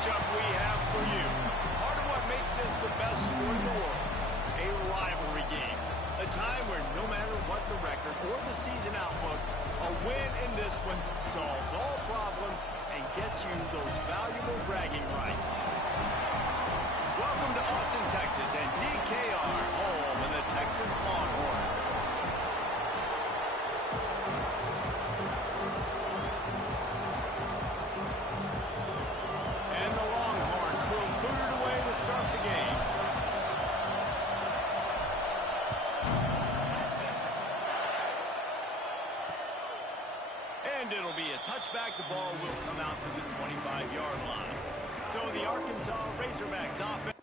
matchup we have for you. Part of what makes this the best sport in the world, a rivalry game. A time where no matter what the record or the season outlook, a win in this one solves all problems and gets you those valuable bragging rights. Welcome to Austin, Texas, and DKR, home in the Texas Longhorns. And the Longhorns will boot it away to start the game. And it'll be a touchback. The ball will come out to the 25-yard line. So the Arkansas Razorbacks offense.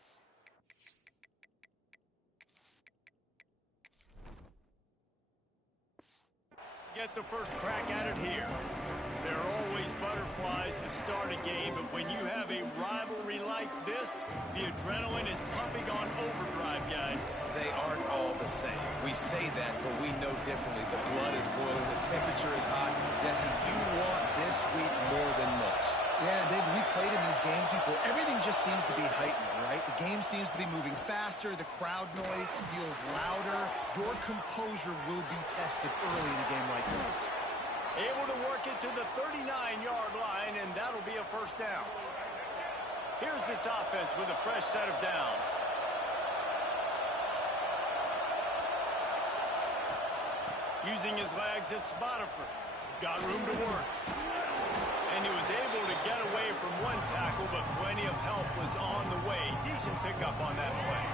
Get the first crack at it here. There are always butterflies to start a game, but when you have a rivalry like this, the adrenaline is pumping on overdrive, guys. They aren't all the same. We say that, but we know differently. The blood is boiling, the temperature is hot. Jesse, you want this week more than most. Yeah, David, we played in these games before. Everything just seems to be heightened, right? The game seems to be moving faster. The crowd noise feels louder. Your composure will be tested early in a game like this. Able to work it to the 39-yard line, and that'll be a first down. Here's this offense with a fresh set of downs. Using his legs, it's Botifer. Got room to work. And he was able to get away from one tackle, but plenty of help was on the way. Decent pickup on that play.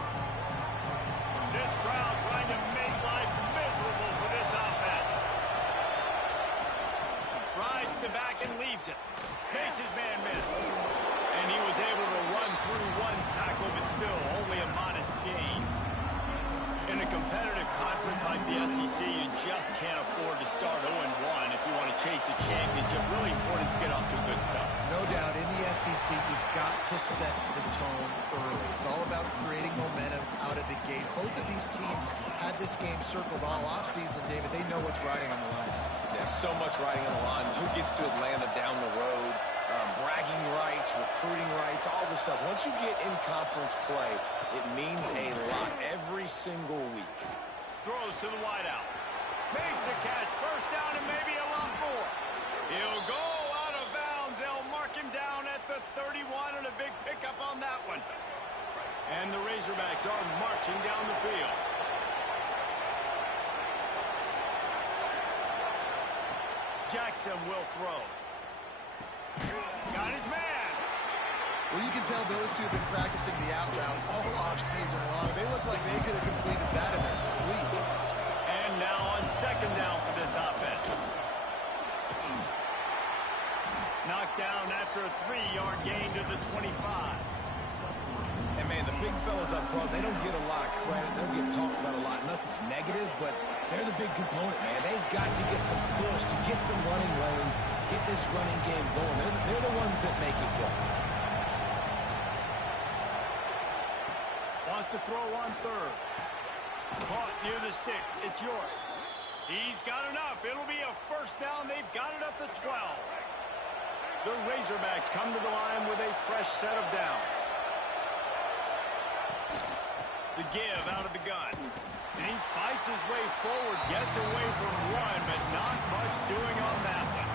This crowd trying to make life miserable for this offense. Rides the back and leaves it. Makes his man miss. And he was able to run through one tackle, but still only a modest gain. In a competitive conference like the SEC, you just can't afford to start 0-1 if you want to chase a championship. Really important to get off to a good start. No doubt, in the SEC, you've got to set the tone early. It's all about creating momentum out of the gate. Both of these teams had this game circled all offseason, David. They know what's riding on the line. There's so much riding on the line. Who gets to Atlanta down the road? Bragging rights, recruiting rights, all this stuff. Once you get in conference play, it means a lot every single week. Throws to the wideout. Makes a catch. First down and maybe a lot more. He'll go out of bounds. They'll mark him down at the 31 and a big pickup on that one. And the Razorbacks are marching down the field. Jackson will throw. Got his man. Well, you can tell those two have been practicing the out route all off-season long. They look like they could have completed that in their sleep. And now on second down for this offense. Knocked down after a 3-yard gain to the 25. And, man, the big fellas up front, they don't get a lot of credit. They don't get talked about a lot unless it's negative, but they're the big component, man. They've got to get some push, to get some running lanes, get this running game going. They're the ones that make it go. Wants to throw on third. Caught near the sticks. It's York. He's got enough. It'll be a first down. They've got it up to 12. The Razorbacks come to the line with a fresh set of downs. The give out of the gun. And he fights his way forward, gets away from one, but not much doing on that one.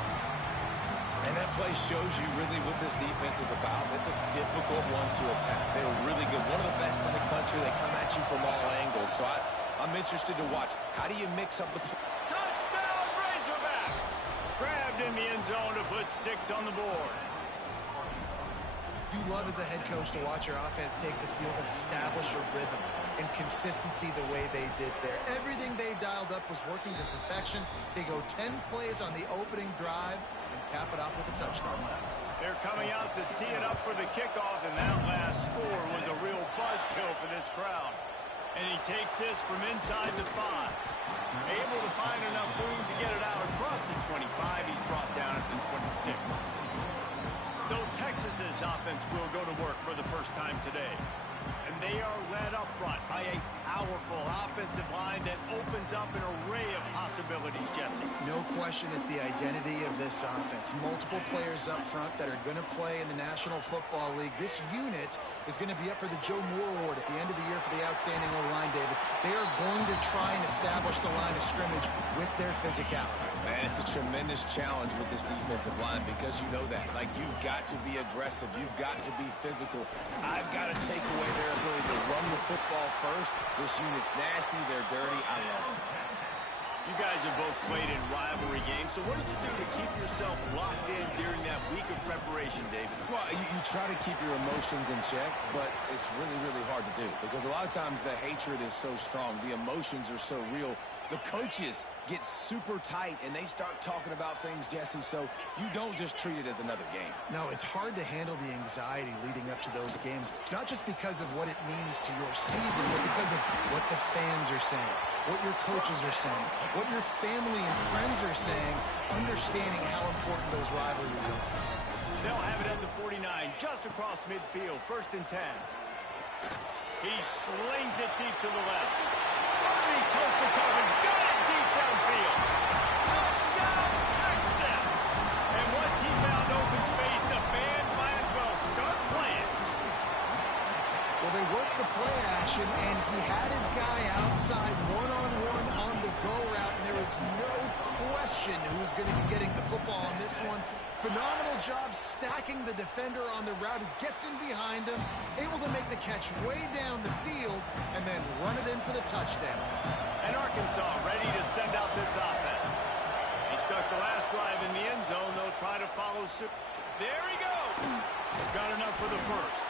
And that play shows you really what this defense is about. It's a difficult one to attack. They're really good. One of the best in the country. They come at you from all angles. So I'm interested to watch. How do you mix up the play? Touchdown, Razorbacks! Grabbed in the end zone to put 6 on the board. You love as a head coach to watch your offense take the field and establish a rhythm and consistency the way they did there. Everything they dialed up was working to perfection. They go 10 plays on the opening drive and cap it off with a touchdown. They're coming out to tee it up for the kickoff, and that last score was a real buzzkill for this crowd. And he takes this from inside the 5. Able to find enough room to get it out across the 25. He's brought down at the 26. So Texas's offense will go to work for the first time today. And they are led up front by a powerful offensive line that opens up an array of possibilities, Jesse. No question it's the identity of this offense. Multiple players up front that are going to play in the National Football League. This unit is going to be up for the Joe Moore Award at the end of the year for the outstanding O-line, David. They are going to try and establish the line of scrimmage with their physicality. Man, it's a tremendous challenge with this defensive line because you know that. Like, you've got to be aggressive. You've got to be physical. I've got to take away their ability to run the football first. This unit's nasty. They're dirty. I love them. You guys have both played in rivalry games, so what did you do to keep yourself locked in during that week of preparation, David? Well, you try to keep your emotions in check, but it's really, really hard to do because a lot of times the hatred is so strong. The emotions are so real. The coaches get super tight, and they start talking about things, Jesse, so you don't just treat it as another game. No, it's hard to handle the anxiety leading up to those games, not just because of what it means to your season, but because of what the fans are saying, what your coaches are saying, what your family and friends are saying, understanding how important those rivalries are. They'll have it at the 49, just across midfield, 1st and 10. He slings it deep to the left. Underneath toasted coverage, got it deep downfield. Touchdown, Texans! And once he found open space, the band might as well start playing. Well, they worked the play action, and he had his guy outside one-on-one on the go route, and there was no question who was going to be getting the football on this one. Phenomenal job stacking the defender on the route. He gets in behind him, able to make the catch way down the field, and then run it in for the touchdown. And Arkansas ready to send out this offense. He stuck the last drive in the end zone. They'll try to follow suit. There he goes. Got enough for the first.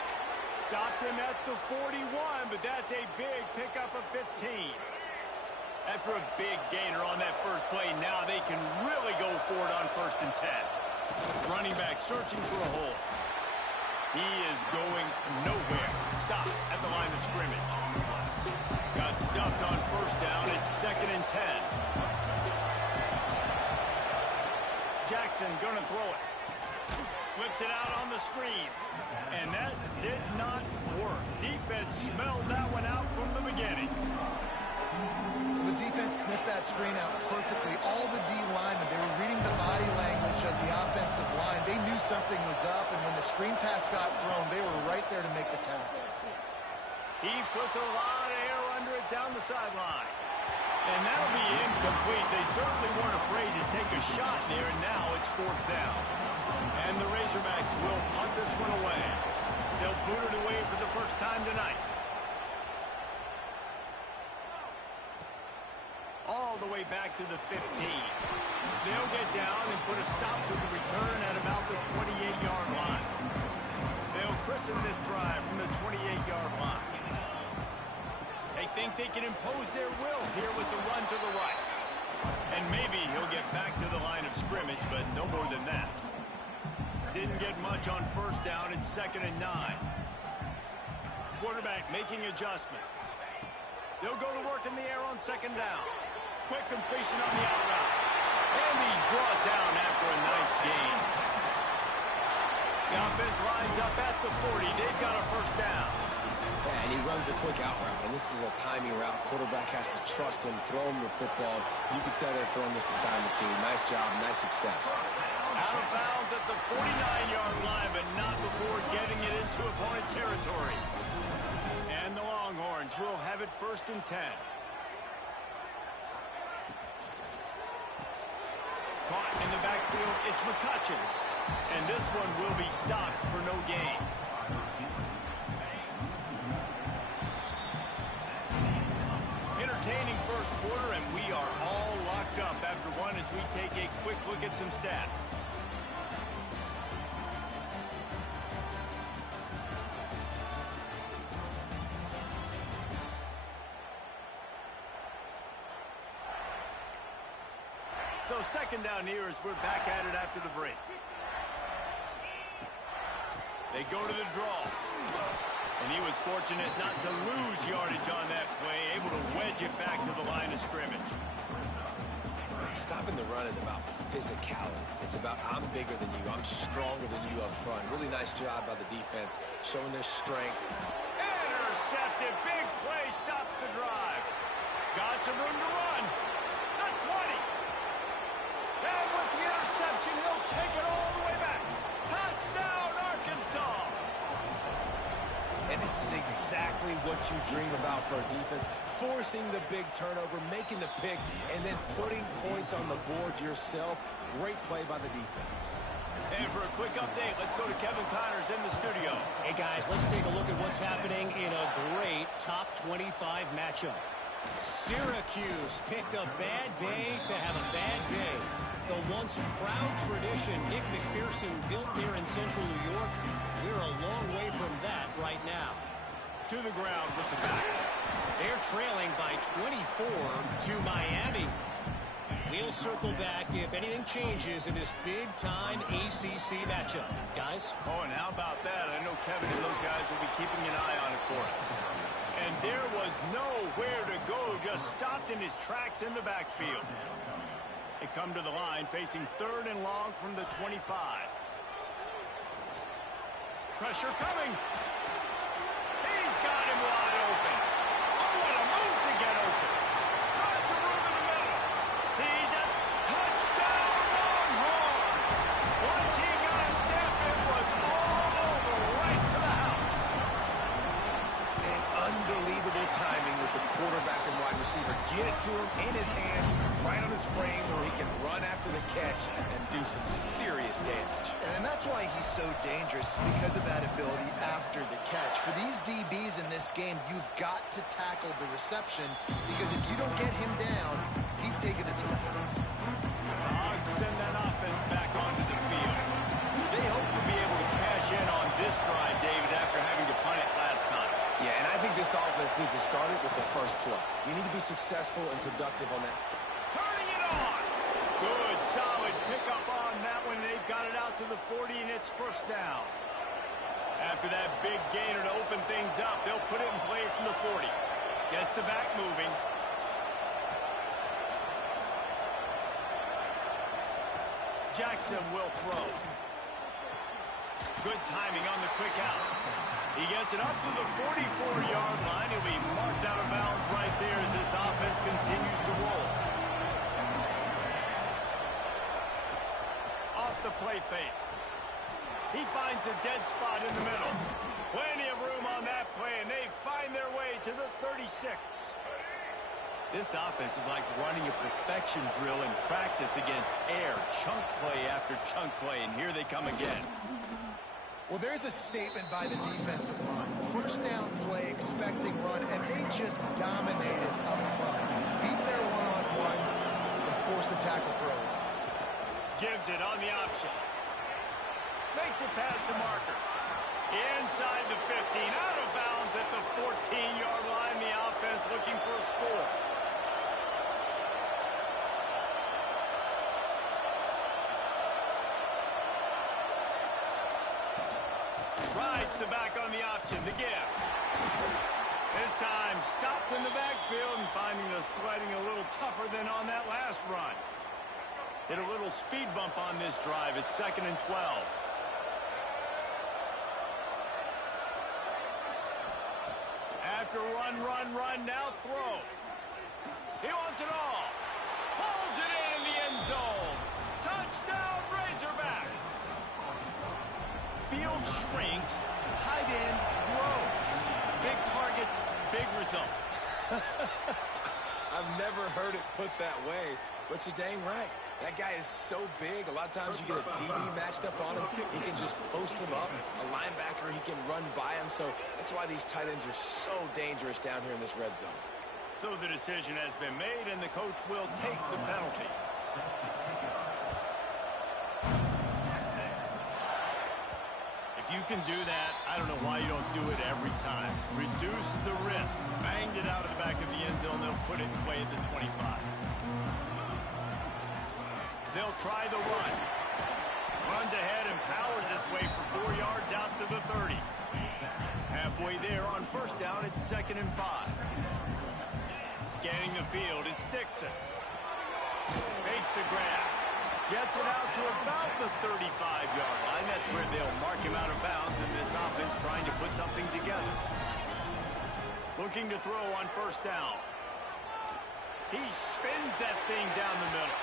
Stopped him at the 41, but that's a big pickup of 15. After a big gainer on that first play, now they can really go for it on 1st and 10. Running back searching for a hole. He is going nowhere. Stop at the line of scrimmage. Got stuffed on 1st down. It's 2nd and 10. Jackson gonna throw it. Flips it out on the screen. And that did not work. Defense smelled that one out from the beginning. The defense sniffed that screen out perfectly. All the D linemen, they were reading the body language of the offensive line. They knew something was up, and when the screen pass got thrown, they were right there to make the tackle. He puts a lot of air under it down the sideline. And that'll be incomplete. They certainly weren't afraid to take a shot there, and now it's 4th down. And the Razorbacks will punt this one away. They'll boot it away for the first time tonight. All the way back to the 15. They'll get down and put a stop to the return at about the 28-yard line. They'll christen this drive from the 28-yard line. They think they can impose their will here with the run to the right. And maybe he'll get back to the line of scrimmage, but no more than that. Didn't get much on 1st down. It's 2nd and 9. Quarterback making adjustments. They'll go to work in the air on 2nd down. Quick completion on the out route. And he's brought down after a nice gain. The offense lines up at the 40. They've got a 1st down. Yeah, and he runs a quick out route, and this is a timing route. Quarterback has to trust him, throw him the football. You can tell they've thrown this a time or two. Nice job, nice success. Out of bounds at the 49-yard line, but not before getting it into opponent territory. And the Longhorns will have it 1st and 10. Caught in the backfield, it's McCutcheon. And this one will be stopped for no gain. Entertaining first quarter, and we are all locked up after one as we take a quick look at some stats. So 2nd down here as we're back at it after the break. They go to the draw. And he was fortunate not to lose yardage on that play, able to wedge it back to the line of scrimmage. Stopping the run is about physicality. It's about I'm bigger than you, I'm stronger than you up front. Really nice job by the defense, showing their strength. Intercepted! intercepted. Big play stops the drive. Got some room to run. The 20. And with the interception, he'll take it all the way back. Touchdown, Arkansas. And this is exactly what you dream about for a defense. Forcing the big turnover, making the pick, and then putting points on the board yourself. Great play by the defense. And for a quick update, let's go to Kevin Connors in the studio. Hey, guys, let's take a look at what's happening in a great top 25 matchup. Syracuse picked a bad day to have a bad day. The once proud tradition Nick McPherson built here in central New York, we're a long way from that right now. To the ground with the back. They're trailing by 24 to Miami. We'll circle back if anything changes in this big-time ACC matchup. Guys? Oh, and how about that? I know Kevin and those guys will be keeping an eye on it for us. And there was nowhere to go, just stopped in his tracks in the backfield. They come to the line, facing 3rd and long from the 25. Pressure coming. He's got him wide open. Oh, what a move to get open. Tons of room in the middle. He's a touchdown Longhorn. Once he got a step, it was all over, right to the house. And unbelievable timing with the quarterback and wide receiver. Get it to him in his hands, right on his frame where he can run after the catch and do some serious damage. And that's why he's so dangerous, because of that ability after the catch. For these DBs in this game, you've got to tackle the reception, because if you don't get him down, he's taking it to the house. The Hogs send that offense back onto the field. They hope to be able to cash in on this drive, David, after having to punt it last time. Yeah, and I think this offense needs to start it with the first play. You need to be successful and productive on that. Turning it on. Good, solid pickup on that one. They've got it out to the 40, and it's first down. After that big gainer to open things up, they'll put it in play from the 40. Gets the back moving. Jackson will throw. Good timing on the quick out. He gets it up to the 44-yard line. He'll be marked out of bounds right there as this offense continues to roll. Off the play fake. He finds a dead spot in the middle. Plenty of room on that play, and they find their way to the 36. This offense is like running a perfection drill in practice against air. Chunk play after chunk play, and here they come again. Well, there's a statement by the defensive line. First down play, expecting run, and they just dominated up front. Beat their one-on-ones and forced a tackle for a loss. Gives it on the option. Makes it past the marker. Inside the 15, out of bounds at the 14-yard line. The offense looking for a score. Rides the back on the option, the give. This time stopped in the backfield and finding the sledding a little tougher than on that last run. Hit a little speed bump on this drive. It's 2nd and 12. After run, now throw. He wants it all. Pulls it in the end zone. Touchdown, Razorbacks. Field shrinks, tight end grows. Big targets, big results. I've never heard it put that way, but you're dang right. That guy is so big. A lot of times you get a DB matched up on him. He can just post him up. A linebacker, he can run by him. So that's why these tight ends are so dangerous down here in this red zone. So the decision has been made, and the coach will take the penalty. If you can do that, I don't know why you don't do it every time. Reduce the risk. Banged it out of the back of the end zone. They'll put it in play at the 25. They'll try the run. Runs ahead and powers his way for 4 yards out to the 30. Halfway there on first down, it's 2nd and 5. Scanning the field, it's Dixon. Makes the grab. Gets it out to about the 35-yard line. That's where they'll mark him out of bounds, and this offense trying to put something together. Looking to throw on first down. He spins that thing down the middle.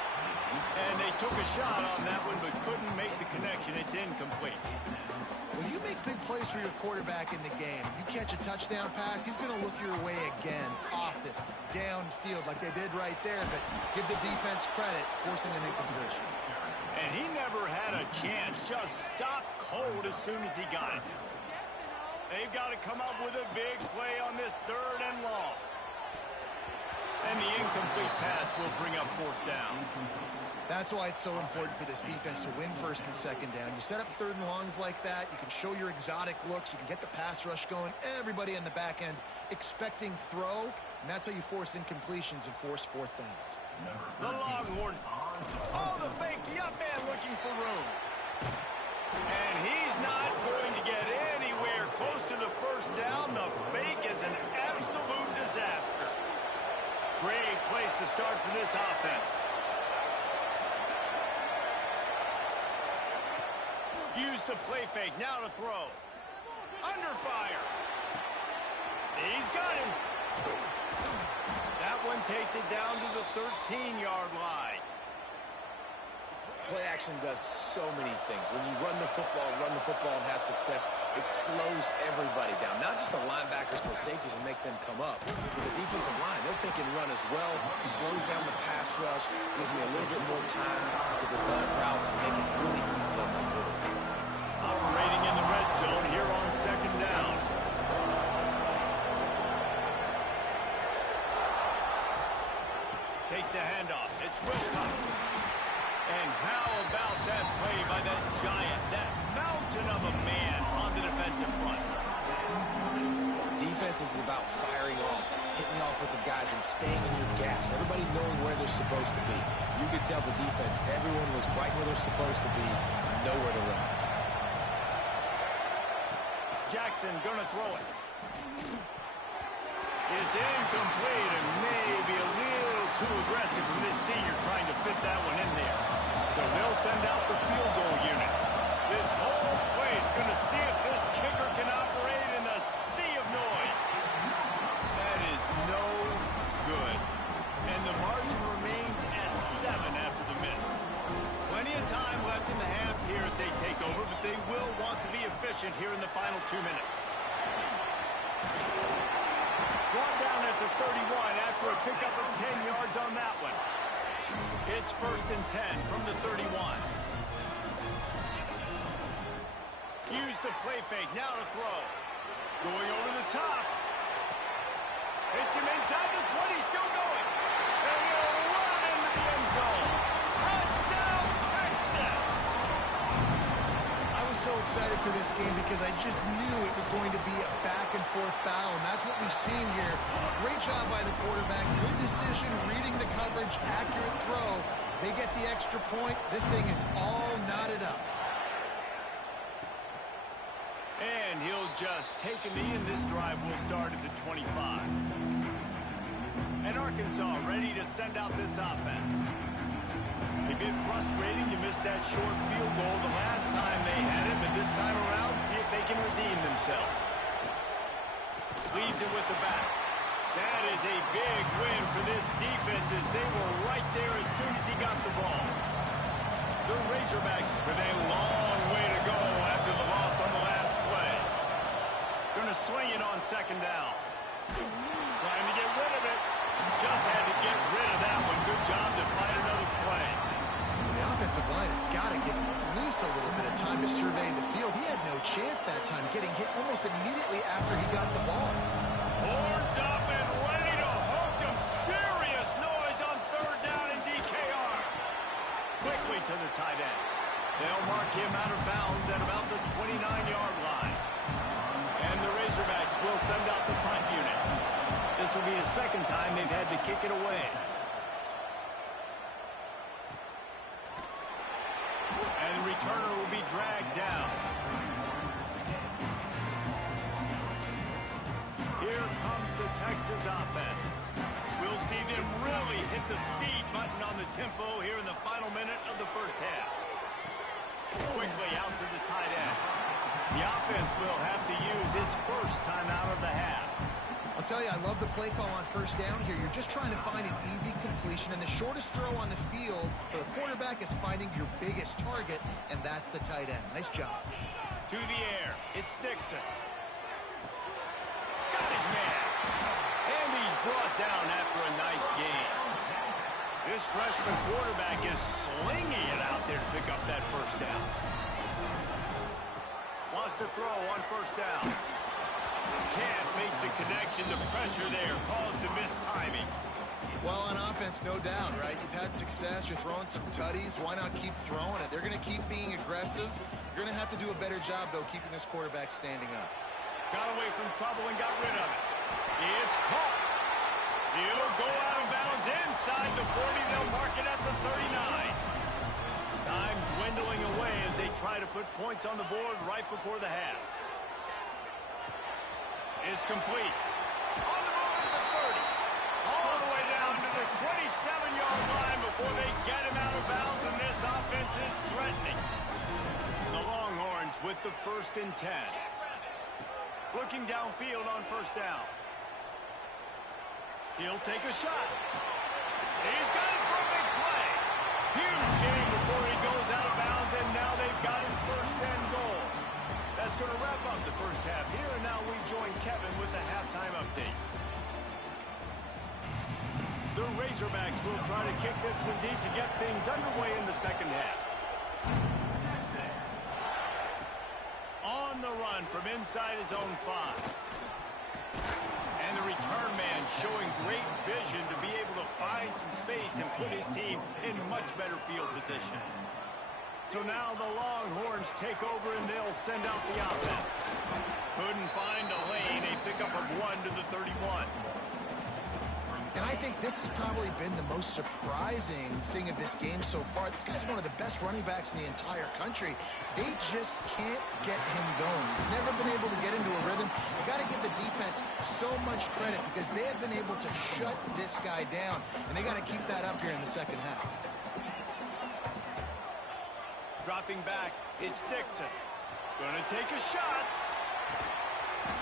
And they took a shot on that one, but couldn't make the connection. It's incomplete. When you make big plays for your quarterback in the game, you catch a touchdown pass, he's going to look your way again, often, downfield, like they did right there, but give the defense credit, forcing an incompletion. And he never had a chance, just stopped cold as soon as he got it. They've got to come up with a big play on this 3rd and long. And the incomplete pass will bring up 4th down. That's why it's so important for this defense to win 1st and 2nd down. You set up 3rd and longs like that, you can show your exotic looks, you can get the pass rush going, everybody in the back end expecting throw, and that's how you force incompletions and force 4th downs. The Longhorn. Oh, the fake, the up man looking for room. And he's not going to get anywhere close to the 1st down. The fake is an absolute disaster. Great place to start for this offense. Use the play fake, now to throw. Under fire. He's got him. That one takes it down to the 13-yard line. Play action does so many things. When you run the football and have success, it slows everybody down. Not just the linebackers and the safeties and make them come up. But the defensive line, they're thinking run as well. Slows down the pass rush. Gives me a little bit more time to develop routes and make it really easy on my quarterback. Operating in the red zone here on 2nd down. Takes the handoff. It's Wilcox. And how about that play by that giant, that mountain of a man on the defensive front? Defense is about firing off, hitting the offensive guys, and staying in your gaps. Everybody knowing where they're supposed to be. You could tell the defense, everyone was right where they're supposed to be, nowhere to run. Jackson gonna throw it. It's incomplete and maybe a little too aggressive from this senior trying to fit that one in there. So they'll send out the field goal unit. This whole play is going to see if this kicker can operate in the sea of noise. That is no good. And the margin remains at 7 after the miss. Plenty of time left in the half here as they take over, but they will want to be efficient here in the final 2 minutes. Brought down at the 31 after a pickup of 10 yards on that one. It's 1st and 10 from the 31. Use the play fake, now to throw. Going over the top. Hits him inside the 20, still going. And he'll run it into the end zone. Touchdown, Texas! I was so excited for this game because I just knew it was going to be a back-and-forth battle, and that's what we've seen here. Great job by the quarterback, good decision, reading the coverage, accurate throw. They get the extra point. This thing is all knotted up. And he'll just take a knee, and this drive will start at the 25. And Arkansas ready to send out this offense. A bit frustrating to miss that short field goal the last time they had it, but this time around, see if they can redeem themselves. Leaves it with the back. That is a big win for this defense as they were right there as soon as he got the ball. The Razorbacks with a long way to go after the loss on the last play. Going to swing it on 2nd down. Trying to get rid of it. Just had to get rid of that one. Good job to find another play. The offensive line has got to give him at least a little bit of time to survey the field. He had no chance that time, getting hit almost immediately after he got the ball. Horns up and ready to hook them. Serious noise on 3rd down in DKR. Quickly to the tight end. They'll mark him out of bounds at about the 29-yard line. And the Razorbacks will send out the punt unit. This will be the 2nd time they've had to kick it away. And the returner will be dragged down. Here comes the Texas offense. We'll see them really hit the speed button on the tempo here in the final minute of the 1st half. Quickly out to the tight end. The offense will have to use its first timeout of the half. I'll tell you, I love the play call on first down here. You're just trying to find an easy completion, and the shortest throw on the field for the quarterback is finding your biggest target, and that's the tight end. Nice job. To the air, it's Dixon. Got his man. And he's brought down after a nice game. This freshman quarterback is slinging it out there to pick up that first down. Wants to throw on first down. Can't make the connection. The pressure there caused the missed timing. Well, on offense, no doubt, right? You've had success. You're throwing some tutties. Why not keep throwing it? They're going to keep being aggressive. You're going to have to do a better job, though, keeping this quarterback standing up. Got away from trouble and got rid of it. It's caught. He'll go out of bounds inside the 40. They'll mark it at the 39. Time dwindling away as they try to put points on the board right before the half. It's complete. On the move at the 30. All the way down to the 27-yard line before they get him out of bounds, and this offense is threatening. The Longhorns with the 1st and 10. Looking downfield on first down. He'll take a shot. He's got it for a big play. Huge game before he goes out of bounds, and now they've got him 1st and goal. That's going to wrap up the first half here, and now we join Kevin with the halftime update. The Razorbacks will try to kick this one deep to get things underway in the second half. On the run from inside his own 5. And the return man showing great vision to be able to find some space and put his team in much better field position. So now the Longhorns take over and they'll send out the offense. Couldn't find a lane. A pickup of 1 to the 31. And I think this has probably been the most surprising thing of this game so far. This guy's one of the best running backs in the entire country. They just can't get him going. He's never been able to get into a rhythm. You got to give the defense so much credit because they have been able to shut this guy down. And they got to keep that up here in the second half. Dropping back, it's Dixon. Gonna take a shot.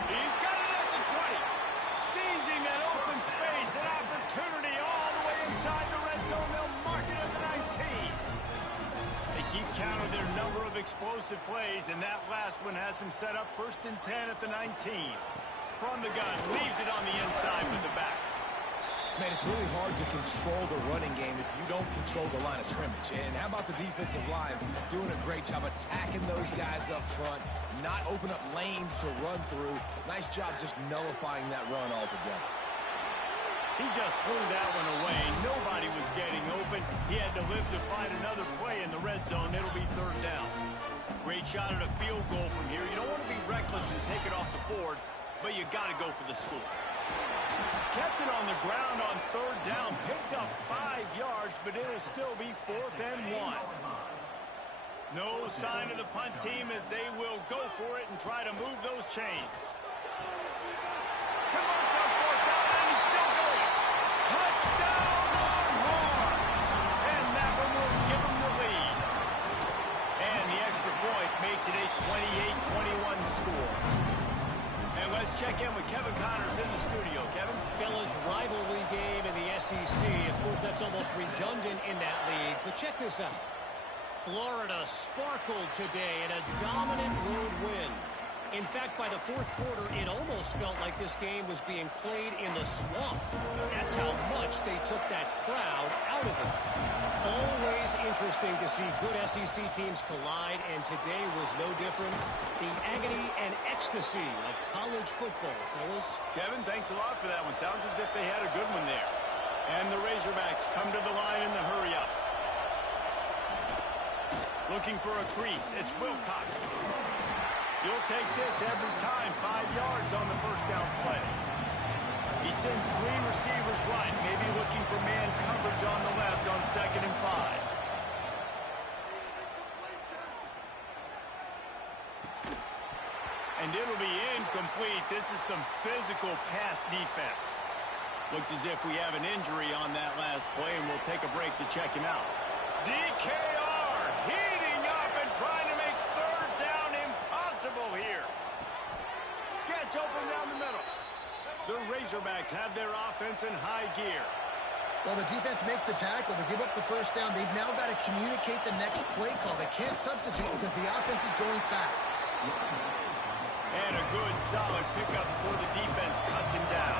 He's got it at the 20. Seizing that open space, an opportunity all the way inside the red zone. They'll mark it at the 19. They keep count of their number of explosive plays, and that last one has them set up 1st and 10 at the 19. From the gun, leaves it on the inside with the back. Man, it's really hard to control the running game if you don't control the line of scrimmage. And how about the defensive line doing a great job attacking those guys up front, not open up lanes to run through. Nice job just nullifying that run altogether. He just threw that one away. Nobody was getting open. He had to live to find another play in the red zone. It'll be 3rd down. Great shot at a field goal from here. You don't want to be reckless and take it off the board, but you got to go for the score. Kept it on the ground on 3rd down. Picked up 5 yards, but it'll still be 4th and 1. No sign of the punt team as they will go for it and try to move those chains. Converts on 4th down, and he's still going. Touchdown, Longhorn! And that one will give him the lead. And the extra point makes it a 28-21 score. And let's check in with Kevin Connors in the studio. Kevin? Fellas, rivalry game in the SEC. Of course, that's almost redundant in that league. But check this out. Florida sparkled today in a dominant road win. In fact, by the 4th quarter, it almost felt like this game was being played in the swamp. That's how much they took that crowd out of it. Always interesting to see good SEC teams collide, and today was no different. The agony and ecstasy of college football, fellas. Kevin, thanks a lot for that one. Sounds as if they had a good one there. And the Razorbacks come to the line in the hurry-up. Looking for a crease. It's Wilcox. You'll take this every time. 5 yards on the first down play. He sends 3 receivers right. Maybe looking for man coverage on the left on 2nd and 5. And it'll be incomplete. This is some physical pass defense. Looks as if we have an injury on that last play, and we'll take a break to check him out. DKR heating up and trying to make 3rd down impossible here. Gets open down the middle. The Razorbacks have their offense in high gear. Well, the defense makes the tackle. They give up the first down. They've now got to communicate the next play call. They can't substitute because the offense is going fast. And a good, solid pickup before the defense cuts him down.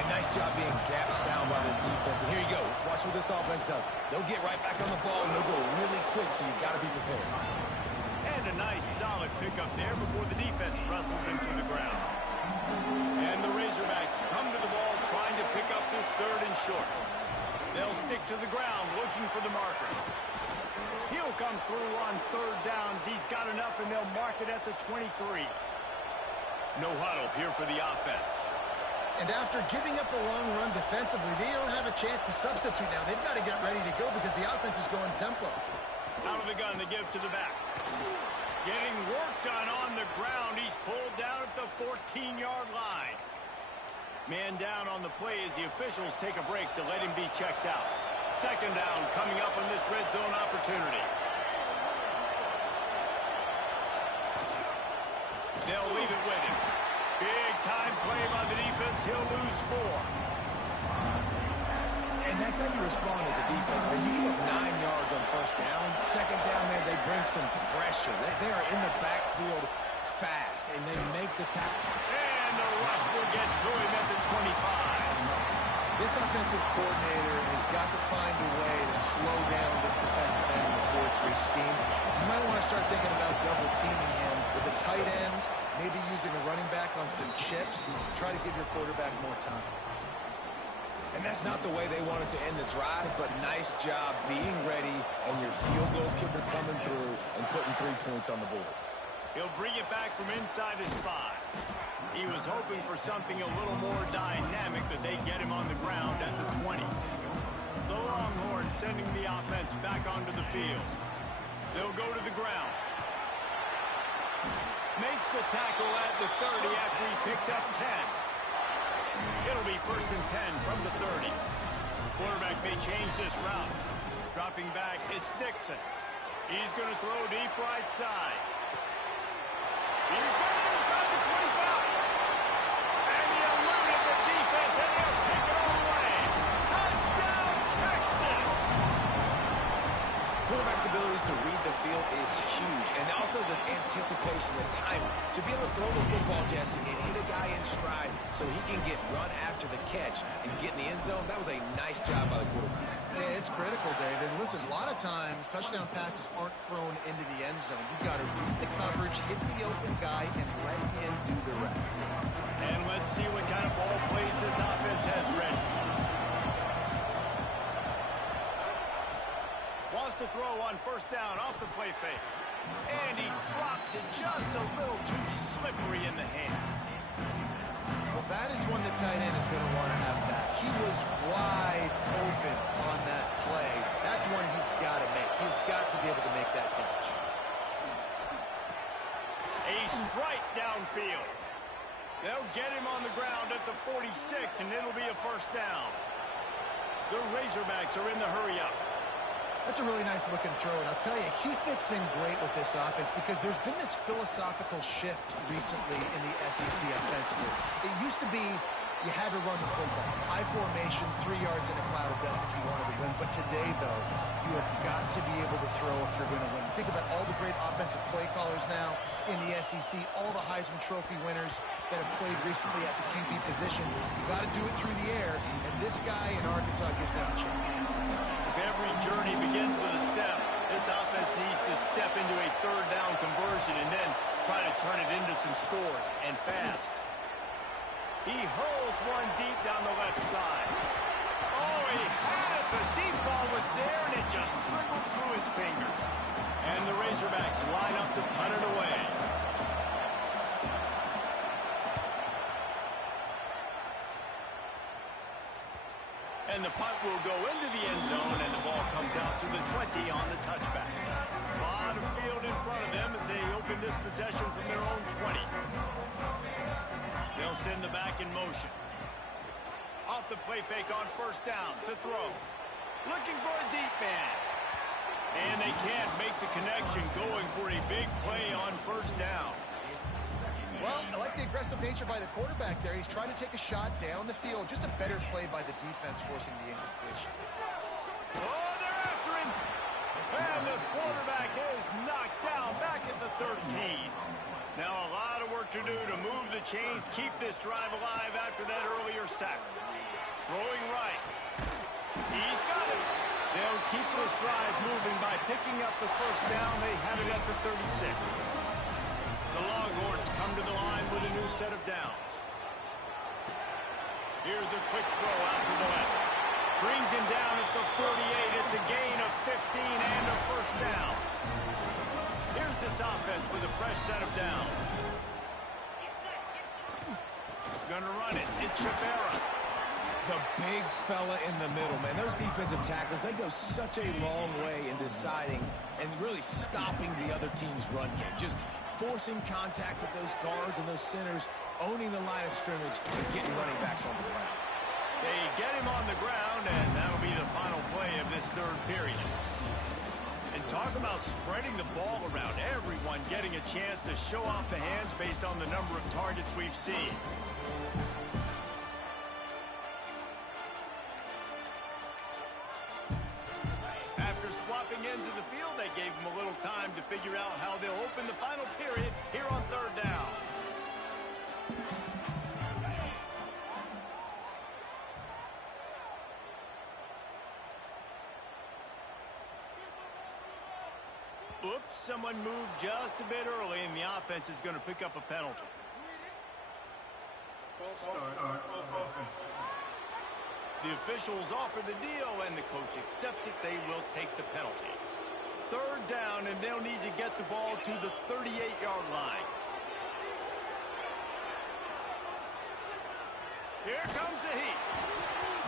A nice job being gap sound by this defense. And here you go. Watch what this offense does. They'll get right back on the ball, and they'll go really quick, so you got to be prepared. And a nice, solid pickup there before the defense wrestles him to the ground. And the Razorbacks come to the ball trying to pick up this third and short. They'll stick to the ground looking for the marker. He'll come through on third downs. He's got enough, and they'll mark it at the 23. No huddle here for the offense. And after giving up a long run defensively, they don't have a chance to substitute now. They've got to get ready to go because the offense is going tempo. Out of the gun, they give to the back. Getting work done on the ground. He's pulled down at the 14-yard line. Man down on the play as the officials take a break to let him be checked out. Second down coming up on this red zone opportunity. They'll leave it with him. Big time play by the defense. He'll lose 4. And that's how you respond as a defense, man. You give up 9 yards on first down. Second down, man, they bring some pressure. They are in the backfield fast, and they make the tackle. And the rush will get to him at the 25. This offensive coordinator has got to find a way to slow down this defensive end in the 4-3 scheme. You might want to start thinking about double teaming him with a tight end, maybe using a running back on some chips. Try to give your quarterback more time. And that's not the way they wanted to end the drive, but nice job being ready and your field goal kicker coming through and putting 3 points on the board. He'll bring it back from inside his 5. He was hoping for something a little more dynamic, but they get him on the ground at the 20. The Longhorns sending the offense back onto the field. They'll go to the ground. Makes the tackle at the 30 after he picked up 10. It'll be first and 10 from the 30. Quarterback may change this route. Dropping back, it's Dixon. He's going to throw deep right side. He's got it inside the 25. And he eluded the defense, and he'll take it all away. Touchdown, Texans! Quarterback's abilities to read the field is huge, and also the anticipation, the timing. To be able to throw the football, Jesse, and hit a guy in stride so he can get run after the catch and get in the end zone, that was a nice job by the quarterback. Yeah, it's critical, David. And listen, a lot of times, touchdown passes aren't thrown into the end zone. You've got to read the coverage, hit the open guy, and let him do the rest. And let's see what kind of ball plays this offense has ready. Wants to throw on first down off the play fake. And he drops it just a little too slippery in the hands. Well, that is one the tight end is going to want to have back. He was wide open on that play. That's one he's got to make. He's got to be able to make that catch. A strike downfield. They'll get him on the ground at the 46, and it'll be a first down. The Razorbacks are in the hurry-up. That's a really nice looking throw, and I'll tell you, he fits in great with this offense because there's been this philosophical shift recently in the SEC offensively. It used to be you had to run the football. I formation, 3 yards in a cloud of dust if you wanted to win. But today, though, you have got to be able to throw if you're going to win. Think about all the great offensive play callers now in the SEC, all the Heisman Trophy winners that have played recently at the QB position. You got to do it through the air, and this guy in Arkansas gives them a chance. If every journey begins with a step, this offense needs to step into a third down conversion and then try to turn it into some scores, and fast. He hurls one deep down the left side. Oh, he had it. The deep ball was there, and it just trickled through his fingers. And the Razorbacks line up to punt it away. And the punt will go into the end zone, and the ball comes out to the 20 on the touchback. A lot of field in front of them as they open this possession from their own 20. They'll send the back in motion. Off the play fake on first down to throw. Looking for a deep man. And they can't make the connection, going for a big play on first down. Well, I like the aggressive nature by the quarterback there. He's trying to take a shot down the field. Just a better play by the defense forcing the incompletion. Oh, they're after him. And the quarterback is knocked down back at the 13. Now a lot of work to do to move the chains, keep this drive alive after that earlier sack. Throwing right. He's got it. They'll keep this drive moving by picking up the first down. They have it at the 36. The Longhorns come to the line with a new set of downs. Here's a quick throw out to the left. Brings him down at the 48. It's a gain of 15 and a first down. Here's this offense with a fresh set of downs. Gonna run it. It's Shabera. The big fella in the middle, man. Those defensive tackles, they go such a long way in deciding and really stopping the other team's run game. Just forcing contact with those guards and those centers, owning the line of scrimmage, and getting running backs on the ground. They get him on the ground, and that'll be the final play of this third period. And talk about spreading the ball around. Everyone getting a chance to show off the hands based on the number of targets we've seen. After swapping ends of the field, they gave them a little time to figure out how they'll open the final period here on third down. Oops, someone moved just a bit early, and the offense is going to pick up a penalty. The officials offer the deal, and the coach accepts it. They will take the penalty. Third down, and they'll need to get the ball to the 38-yard line. Here comes the heat.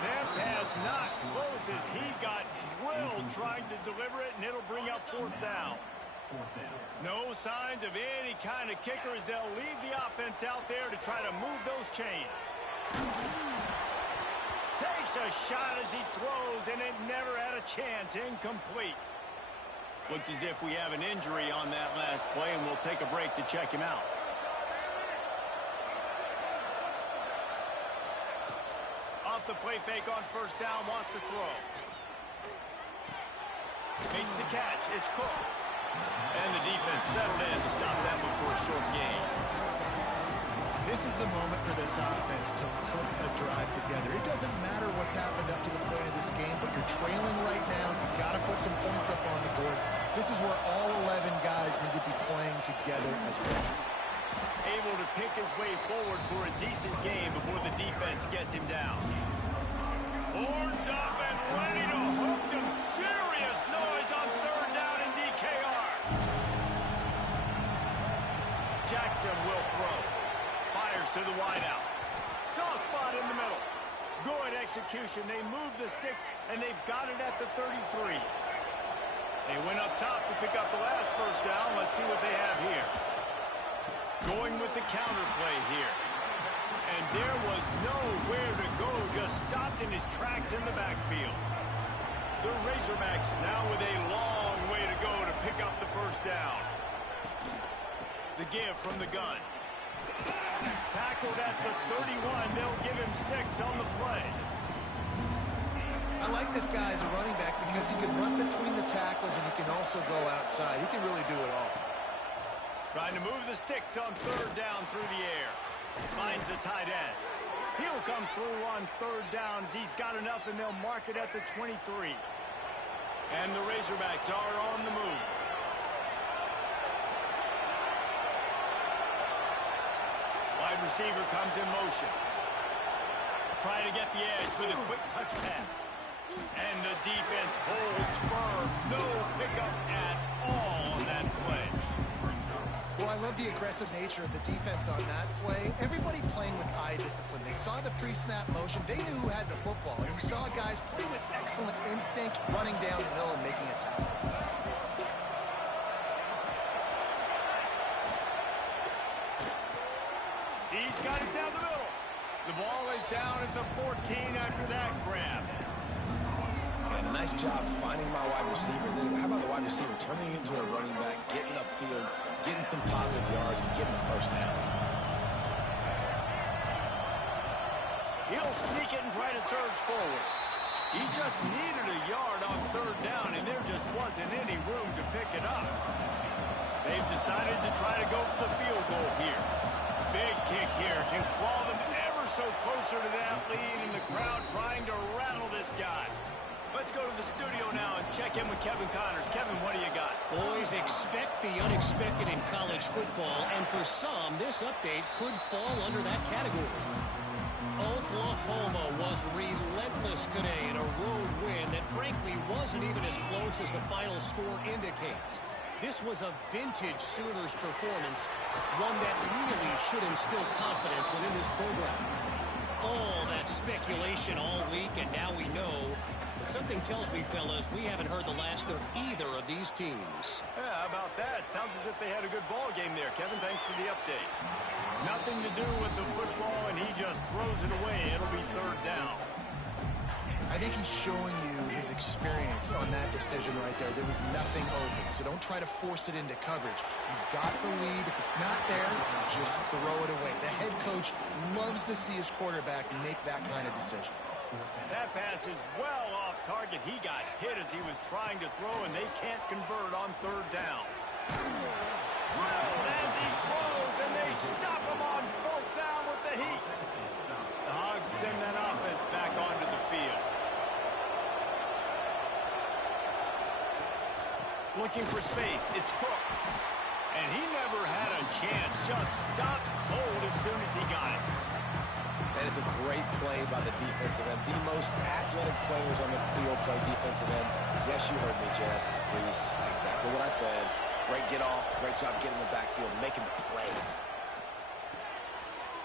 That pass not close as he got drilled trying to deliver it, and it'll bring up fourth down. No signs of any kind of kicker as they'll leave the offense out there to try to move those chains. Takes a shot as he throws, and it never had a chance. Incomplete. Looks as if we have an injury on that last play, and we'll take a break to check him out. Off the play fake on first down, wants to throw. Makes the catch. It's Cooks. And the defense settled in to stop that one for a short gain. This is the moment for this offense to put a drive together. It doesn't matter what's happened up to the point of this game, but you're trailing right now. You've got to put some points up on the board. This is where all 11 guys need to be playing together as well. Able to pick his way forward for a decent game before the defense gets him down. Horns up and ready to hook them. Serious noise on third down in DKR. Jackson will throw. Fires to the wideout. Soft spot in the middle. Good execution. They move the sticks, and they've got it at the 33. They went up top to pick up the last first down. Let's see what they have here. Going with the counter play here. And there was nowhere to go. Just stopped in his tracks in the backfield. The Razorbacks now with a long way to go to pick up the first down. The give from the gun. Tackled at the 31. They'll give him 6 on the play. I like this guy as a running back because he can run between the tackles and he can also go outside. He can really do it all. Trying to move the sticks on third down through the air. Finds the tight end. He'll come through on third down as he's got enough, and they'll mark it at the 23. And the Razorbacks are on the move. Wide receiver comes in motion. Trying to get the edge with a quick touch pass. And the defense holds firm. No pickup at all on that play. Well, I love the aggressive nature of the defense on that play. Everybody playing with eye discipline. They saw the pre-snap motion. They knew who had the football. And you saw guys play with excellent instinct, running downhill and making a tackle. He's got it down the middle. The ball is down at the 14 after that grab. And a nice job finding my wide receiver. Then how about the wide receiver turning into a running back, getting upfield, getting some positive yards, and getting the first down? He'll sneak it and try to surge forward. He just needed a yard on third down, and there just wasn't any room to pick it up. They've decided to try to go for the field goal here. Big kick here can claw them ever so closer to that lead, and the crowd trying to rattle this guy. Let's go to the studio now and check in with Kevin Connors. Kevin, what do you got? Boys, expect the unexpected in college football, and for some, this update could fall under that category. Oklahoma was relentless today in a road win that frankly wasn't even as close as the final score indicates. This was a vintage Sooners performance, one that really should instill confidence within this program. All that speculation all week, and now we know. Something tells me, fellas, we haven't heard the last of either of these teams. Yeah, how about that? Sounds as if they had a good ball game there. Kevin, thanks for the update. Nothing to do with the football, and he just throws it away. It'll be third down. I think he's showing you his experience on that decision right there. There was nothing open, so don't try to force it into coverage. You've got the lead. If it's not there, just throw it away. The head coach loves to see his quarterback make that kind of decision. That pass is well off target. He got hit as he was trying to throw, and they can't convert on third down. Drilled as he throws, and they stop him on fourth down with the heat. The Hogs send that offense back onto the field. Looking for space. It's Cook. And he never had a chance. Just stopped cold as soon as he got it. That is a great play by the defensive end. The most athletic players on the field play defensive end. Yes, you heard me, Jess, Reese. Exactly what I said. Great get off. Great job getting in the backfield, making the play.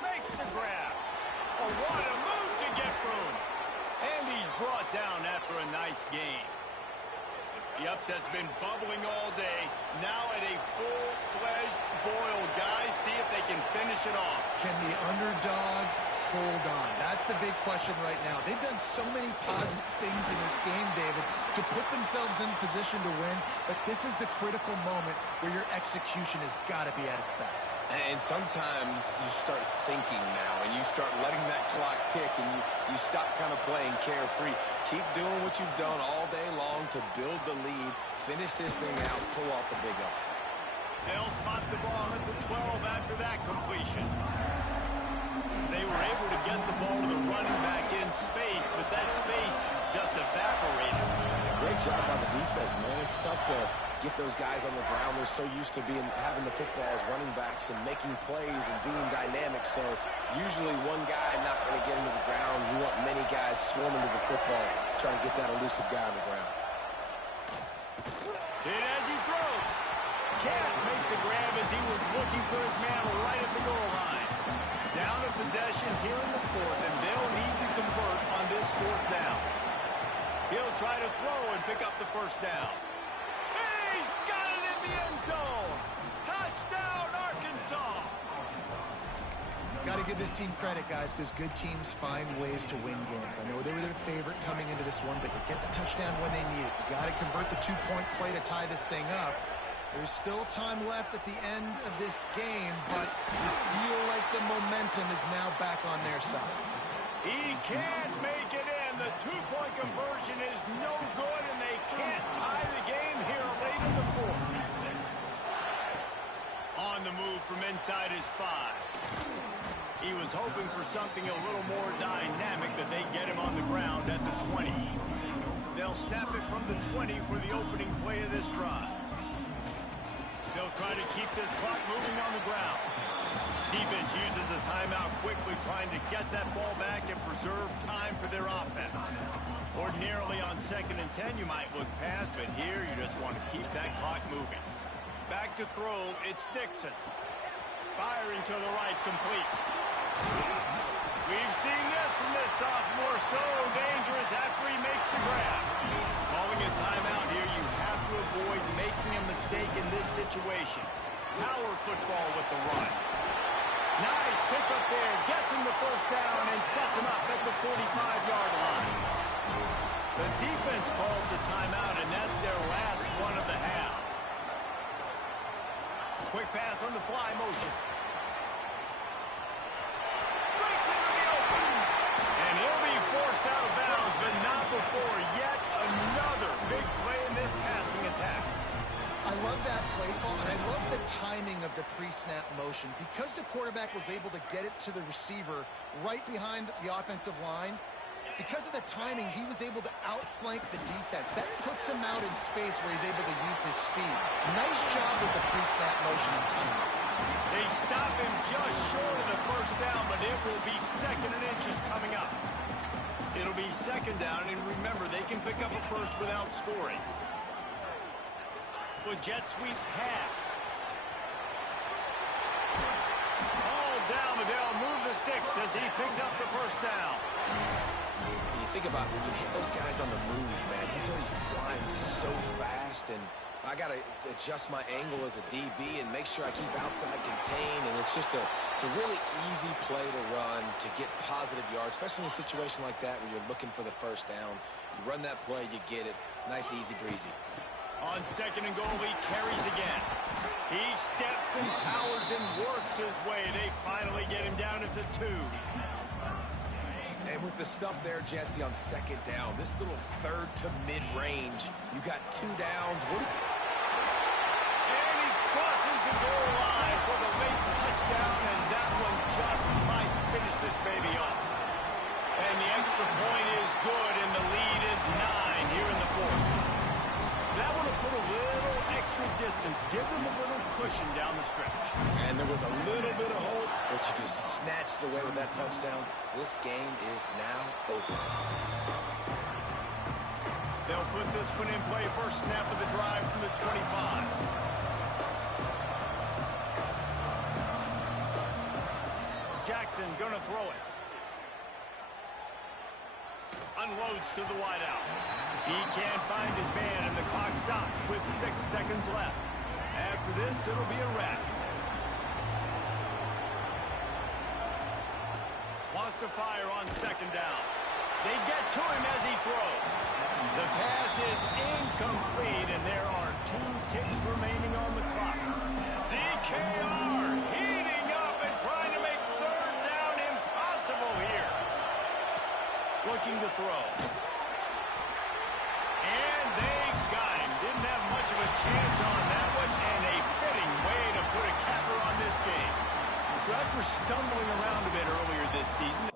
Makes the grab. Oh, what a move to get room. And he's brought down after a nice game. The upset's been bubbling all day. Now at a full-fledged boil. Guys, see if they can finish it off. Can the underdog hold on? That's the big question right now. They've done so many positive things in this game, David, to put themselves in position to win, but this is the critical moment where your execution has got to be at its best. And sometimes you start thinking now, and you start letting that clock tick, and you stop kind of playing carefree. Keep doing what you've done all day long to build the lead, finish this thing out, pull off the big upset. They'll spot the ball at the 12 after that completion. They were able to get the ball to the running back in space, but that space just evaporated. Great job by the defense, man. It's tough to get those guys on the ground. They're so used to having the football as running backs and making plays and being dynamic. So usually one guy not going to get him to the ground. You want many guys swarming to the football, trying to get that elusive guy on the ground. Hit as he throws. Can't make the grab as he was looking for his man right at the goal line. Down to possession here in the fourth, and they'll need to convert on this fourth down. He'll try to throw and pick up the first down. He's got it in the end zone. Touchdown, Arkansas. Got to give this team credit, guys, because good teams find ways to win games. I know they were their favorite coming into this one, but you get the touchdown when they need it. You got to convert the two-point play to tie this thing up. There's still time left at the end of this game, but you feel like the momentum is now back on their side. He can't make it in. The two-point conversion is no good, and they can't tie the game here late in the fourth. On the move from inside his 5. He was hoping for something a little more dynamic, that they get him on the ground at the 20. They'll snap it from the 20 for the opening play of this drive. They'll try to keep this clock moving on the ground. Defense uses a timeout quickly, trying to get that ball back and preserve time for their offense. Ordinarily on 2nd and 10, you might look past, but here you just want to keep that clock moving. Back to throw, it's Dixon. Firing to the right, complete. We've seen this from this sophomore, so dangerous after he makes the grab. Calling a timeout here, you have to avoid making a mistake in this situation. Power football with the run. Nice pickup there, gets him the first down and sets him up at the 45-yard line. The defense calls the timeout, and that's their last one of the half. Quick pass on the fly motion. Breaks into the open. for yet another big play in this passing attack. I love that play call, and I love the timing of the pre-snap motion. Because the quarterback was able to get it to the receiver right behind the offensive line, because of the timing, he was able to outflank the defense. That puts him out in space where he's able to use his speed. Nice job with the pre-snap motion and timing. They stop him just short of the first down, but it will be 2nd and inches coming up. It'll be 2nd down, and remember, they can pick up a first without scoring. With jet sweep pass. All down, Adele, move the sticks as he picks up the first down. You think about when you hit those guys on the move, man, he's already flying so fast, and I got to adjust my angle as a DB and make sure I keep outside contained, and it's a really easy play to run to get positive yards, especially in a situation like that where you're looking for the first down. You run that play, you get it. Nice, easy breezy. On 2nd and goal, he carries again. He steps and powers and works his way. They finally get him down at the 2. And with the stuff there, Jesse, on 2nd down, this little 3rd to mid-range, you got 2 downs. And he crosses the goal line for the late touchdown, and that one just might finish this baby off. And the extra point is good, and the lead is 9 here in the 4th. That would have put a little extra distance, give them a little cushion down the stretch. And there was a little bit of hope, but you just snatched it away with that touchdown. This game is now over. They'll put this one in play. First snap of the drive from the 25. Jackson gonna throw it. Unloads to the wideout. He can't find his man, and the clock stops with 6 seconds left. After this, it'll be a wrap. Wants to fire on 2nd down. They get to him as he throws. The pass is incomplete, and there are 2 ticks remaining on the clock. DKR heating up and trying to make 3rd down impossible here. Looking to throw. And they got him. Didn't have much of a chance on that one, and a fitting way to put a capper on this game. So after stumbling around a bit earlier this season,